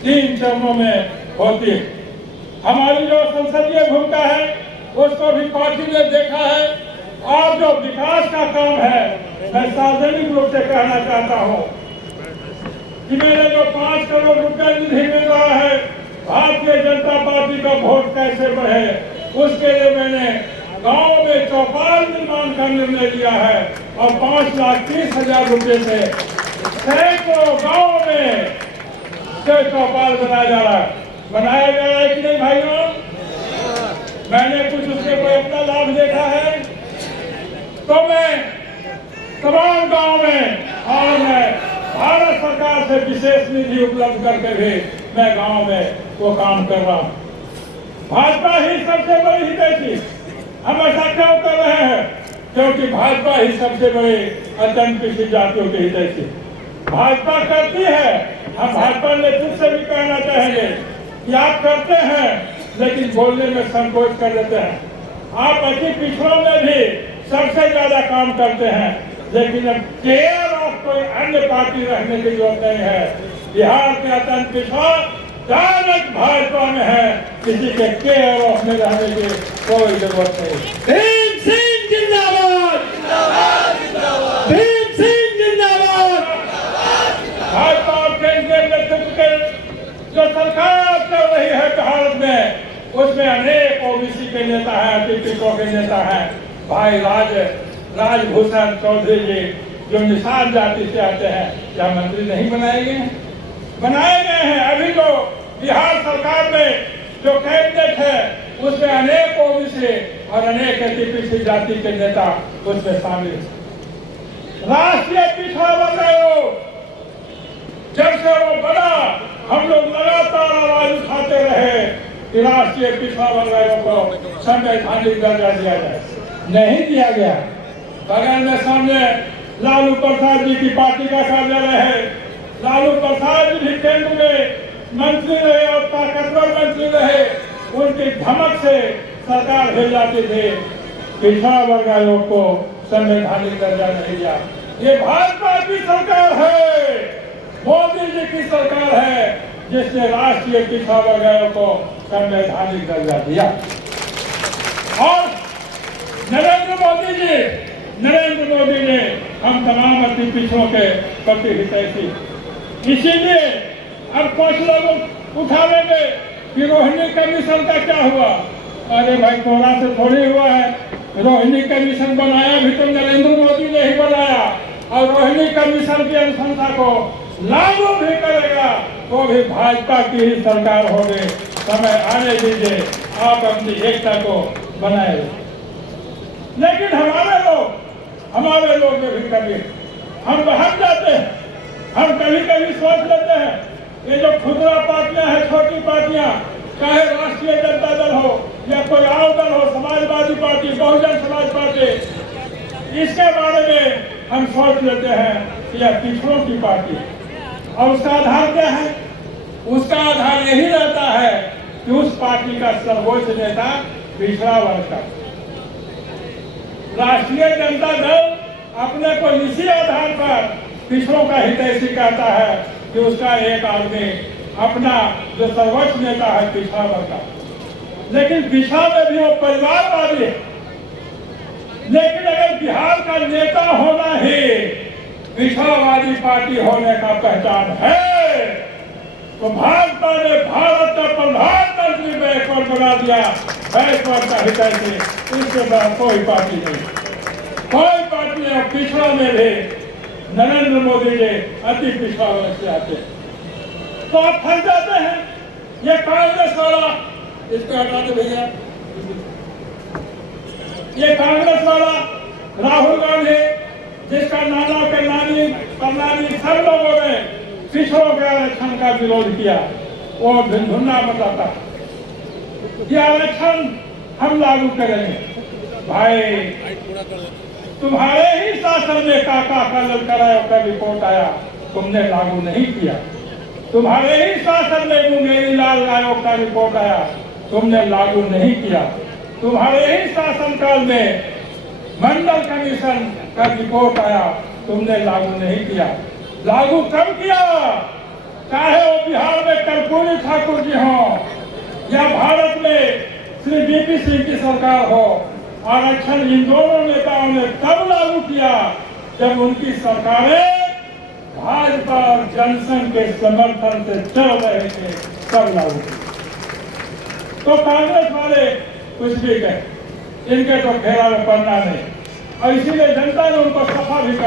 3 चरणों में होती है। हमारी जो संसदीय भूमिका है उसको भी पार्टी ने देखा है और जो विकास का काम है मैं सार्वजनिक रूप से कहना चाहता हूँ कि मैंने जो 5 करोड़ रुपए निधि मिल रहा है भारतीय जनता पार्टी का वोट कैसे बढ़े उसके लिए मैंने गांव में चौपाल निर्माण का निर्णय लिया है और 5,30,000 रुपए से सैकड़ों गाँव में चौपाल बनाया जा रहा है कि नहीं भाइयों? मैंने कुछ उसके कोई अपना लाभ देखा है तो मैं तमाम गाँव में और मैं भारत सरकार से विशेष निधि उपलब्ध करके भी मैं गाँव में वो काम कर रहा हूँ। भाजपा ही सबसे बड़ी हितैषी, हम ऐसा क्यों कर रहे हैं? क्योंकि भाजपा ही सबसे बड़ी अत्यंत पिछड़ी जातियों की हितैषी भाजपा करती है। हम भाजपा नेतृत्व से भी कहना चाहेंगे कि आप करते हैं लेकिन बोलने में संकोच कर देते हैं। आप अति पिछड़ों में भी सबसे ज्यादा काम करते हैं लेकिन अब केयर ऑफ कोई अन्य पार्टी रहने की जरूरत नहीं है। बिहार के अत्यंत पिछड़ा डायरेक्ट भाजपा में है, किसी के केयर ऑफ में रहने की कोई जरूरत नहीं। भीम सिंह जिंदाबाद, भीम सिंह जिंदाबाद। भाजपा और केंद्रीय नेतृत्व के जो सरकार चल रही है भारत में उसमें अनेक ओबीसी के नेता हैं, अति पिछड़ों के नेता हैं। भाई राजभूषण चौधरी जी जो निषाद जाति से आते हैं क्या मंत्री नहीं बनाए गए हैं? बनाए गए हैं। अभी जो बिहार सरकार में जो कैबिनेट है उसमें अनेक ओबीसी और अनेक अति पिछड़ी जाति के नेता उसमें शामिल हैं। राष्ट्रीय पिछड़ा वर्ग आयोग जब से वो बना हम लोग लगातार आवाज उठाते रहे कि राष्ट्रीय पिछड़ा वर्ग आयोग को संवैधानिक दर्जा दिया जाए, नहीं दिया गया। बगल में सामने लालू प्रसाद जी की पार्टी का कार्यालय है। लालू प्रसाद जी भी केंद्र में मंत्री रहे और ताकतवर मंत्री रहे, उनकी धमक से सरकार भेज जाती थी पिछड़ा वर्ग आयोग को संवैधानिक दर्जा नहीं दिया। ये भाजपा की सरकार है, मोदी जी की सरकार है जिसने राष्ट्रीय पिछड़ा वर्ग आयोग को संवैधानिक दर्जा दिया। और नरेंद्र मोदी ने हम तमाम अति पिछड़ों के प्रति हितैषी, इसीलिए अब कुछ लोग उठावेंगे कि रोहिणी कमीशन का क्या हुआ। अरे भाई कोरा से थोड़ी हुआ है, रोहिणी कमीशन बनाया भी तो नरेंद्र मोदी ने ही बनाया और रोहिणी कमीशन की अनुशंसा को लागू भी करेगा तो भी भाजपा की ही सरकार होगी। समय आने दीजिए, आप अपनी एकता को बनाए। लेकिन हमारे लोग में भी कभी हम बहक जाते हैं। हम कभी कभी सोच लेते हैं ये जो खुदरा पार्टियां हैं, छोटी पार्टियां, चाहे राष्ट्रीय जनता दल हो या कोई और दल हो, समाजवादी पार्टी, बहुजन समाज पार्टी, इसके बारे में हम सोच लेते हैं कि यह पिछड़ों की पार्टी है। और उसका आधार क्या है? उसका आधार यही रहता है कि उस पार्टी का सर्वोच्च नेता पिछड़ा वर्ग का। राष्ट्रीय जनता दल अपने को इसी आधार पर पिछड़ों का हितैषी कहता है कि उसका एक आदमी अपना जो सर्वोच्च नेता है पिछड़ा वर्ग का। लेकिन पिछड़ा में भी वो परिवारवादी है। लेकिन अगर बिहार का नेता होना ही पिछड़ावादी पार्टी होने का पहचान है तो भाजपा ने भारत का प्रधानमंत्री बैकवर्ड बना दिया। बैकवर्ड का हितैषी इसके बाद कोई पार्टी नहीं, कोई पार्टी नहीं। पिछड़ा में भी नरेंद्र मोदी जी अति पिछड़ा वर्ग से आते हैं तो आप फंस जाते हैं। ये कांग्रेस वाला, इसको हटा दे भैया, ये कांग्रेस वाला राहुल गांधी जिसका नाना के नानी परनानी सब लोगों ने पिछड़ों के आरक्षण का विरोध किया, वो धुंधुन्ना बताता ये आरक्षण हम लागू करेंगे। भाई तुम्हारे ही शासन में काका का ललकार आयोग का रिपोर्ट आया, तुमने लागू नहीं किया। तुम्हारे ही शासन में मुंगेरी लाल आयोग का रिपोर्ट आया, तुमने लागू नहीं किया। तुम्हारे ही शासनकाल में मंडल कमीशन का रिपोर्ट आया, तुमने लागू नहीं किया। लागू कब किया? चाहे वो बिहार में कर्फ्यू या भारत में श्री बीपी सिंह की सरकार हो, आरक्षण इन दोनों नेताओं ने तब लागू किया जब उनकी सरकारें भाजपा और जनसंघ के समर्थन से चल रहे थे, तब लागू किया। तो कांग्रेस वाले कुछ भी कहे, इनके तो घेरा में पड़ना नहीं, और इसीलिए जनता ने उनको सफा भी कर